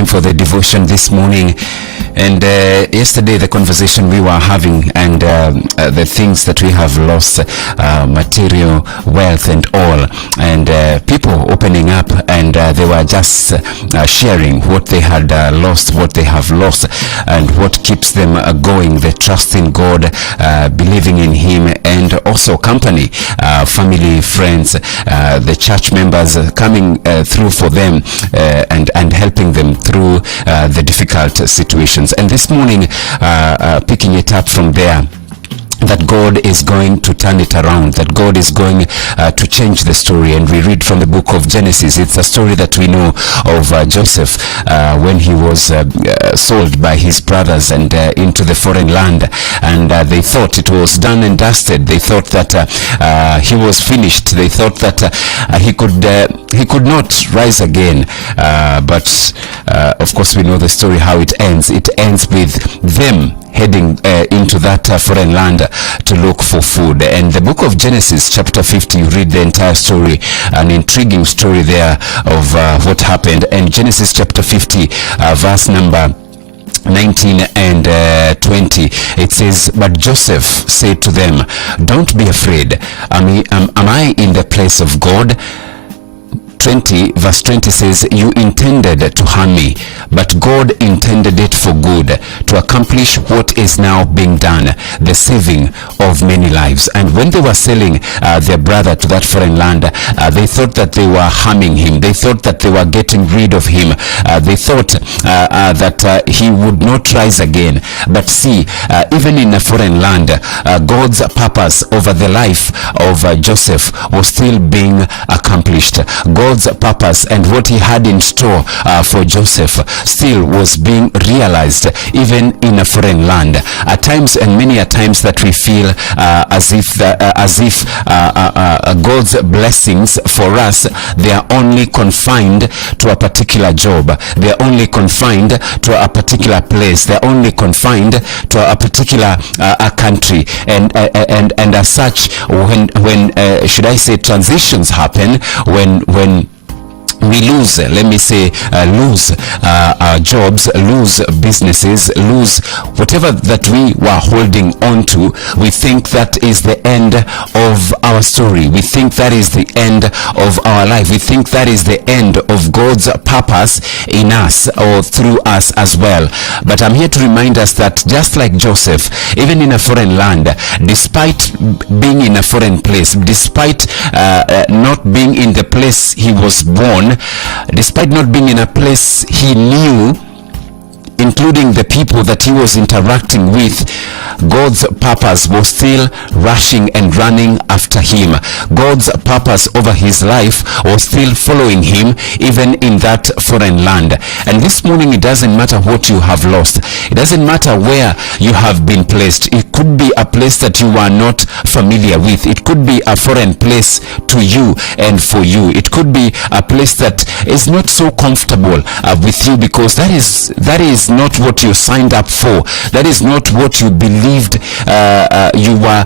time for the devotion this morning. And yesterday the conversation we were having and the things that we have lost, material, wealth and all, and people opening up, and they were just sharing what they had lost, what they have lost, and what keeps them going. They trust in God, believing in Him, and also company, family, friends, the church members coming through for them and helping them through the difficult situations. And this morning, picking it up from there, that God is going to turn it around, that God is going to change the story. And we read from the book of Genesis. It's a story that we know of Joseph when he was sold by his brothers and into the foreign land, and they thought it was done and dusted. They thought that he was finished. They thought that he could not rise again, but of course we know the story, how it ends. It ends with them heading into that foreign land to look for food. And the book of Genesis chapter 50, you read the entire story, an intriguing story there of what happened. And Genesis chapter 50 verse number 19 and 20, it says, "But Joseph said to them, 'Don't be afraid. Am I in the place of God?' 20 verse 20 says, 'You intended to harm me, but God intended it for good, to accomplish what is now being done, the saving of many lives.'" And when they were selling their brother to that foreign land, they thought that they were harming him. They thought that they were getting rid of him. They thought that he would not rise again. But see, even in a foreign land, God's purpose over the life of Joseph was still being accomplished. God's purpose and what he had in store for Joseph still was being realized, even in a foreign land. At times, and many a times, that we feel as if God's blessings for us, they are only confined to a particular job. They are only confined to a particular place. They are only confined to a particular country. And as such, when should I say, transitions happen, when we lose, let me say, lose jobs, lose businesses, lose whatever that we were holding on to, we think that is the end of our story. We think that is the end of our life. We think that is the end of God's purpose in us or through us as well. But I'm here to remind us that just like Joseph, even in a foreign land, despite being in a foreign place, despite not being in the place he was born, despite not being in a place he knew, including the people that he was interacting with, God's purpose was still rushing and running after him. God's purpose over his life was still following him, even in that foreign land. And this morning, it doesn't matter what you have lost. It doesn't matter where you have been placed. It could be a place that you are not familiar with. It could be a foreign place to you and for you. It could be a place that is not so comfortable with you, because that is not what you signed up for. That is not what you believed you were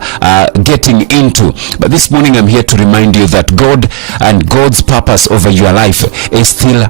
getting into. But this morning I'm here to remind you that God and God's purpose over your life is still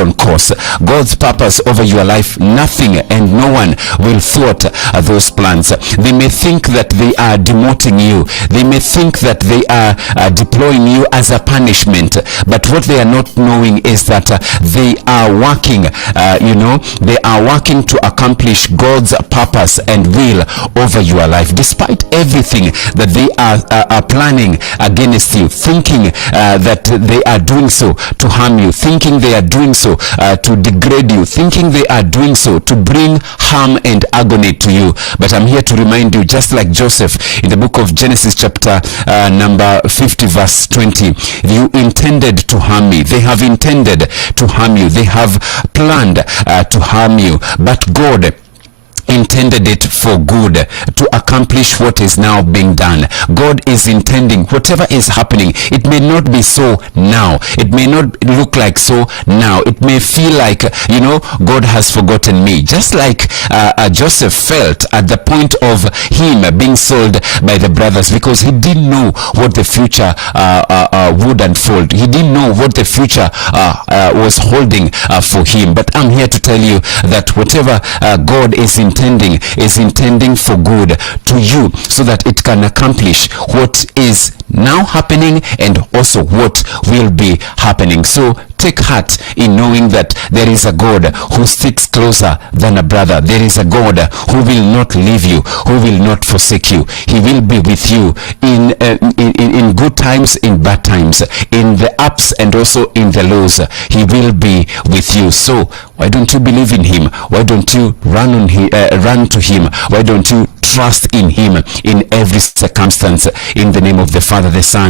on course. God's purpose over your life, nothing and no one will thwart those plans. They may think that they are demoting you. They may think that they are deploying you as a punishment. But what they are not knowing is that they are working, they are working to accomplish God's purpose and will over your life, despite everything that they are planning against you, thinking that they are doing so to harm you, thinking they are doing so to degrade you, thinking they are doing so to bring harm and agony to you. But I'm here to remind you, just like Joseph in the book of Genesis chapter number 50 verse 20, "You intended to harm me." They have intended to harm you. They have planned to harm you. But God intended it for good, to accomplish what is now being done. God is intending whatever is happening. It may not be so now. It may not look like so now. It may feel like, God has forgotten me. Just like Joseph felt at the point of him being sold by the brothers, because he didn't know what the future would unfold. He didn't know what the future was holding for him. But I'm here to tell you that whatever God is intending for good to you, so that it can accomplish what is now happening and also what will be happening. So take heart in knowing that there is a God who sticks closer than a brother. There is a God who will not leave you, who will not forsake you. He will be with you in good times, in bad times, in the ups and also in the lows. He will be with you. So why don't you believe in him? Why don't you run to him? Why don't you trust in him in every circumstance? In the name of the Father, the Son,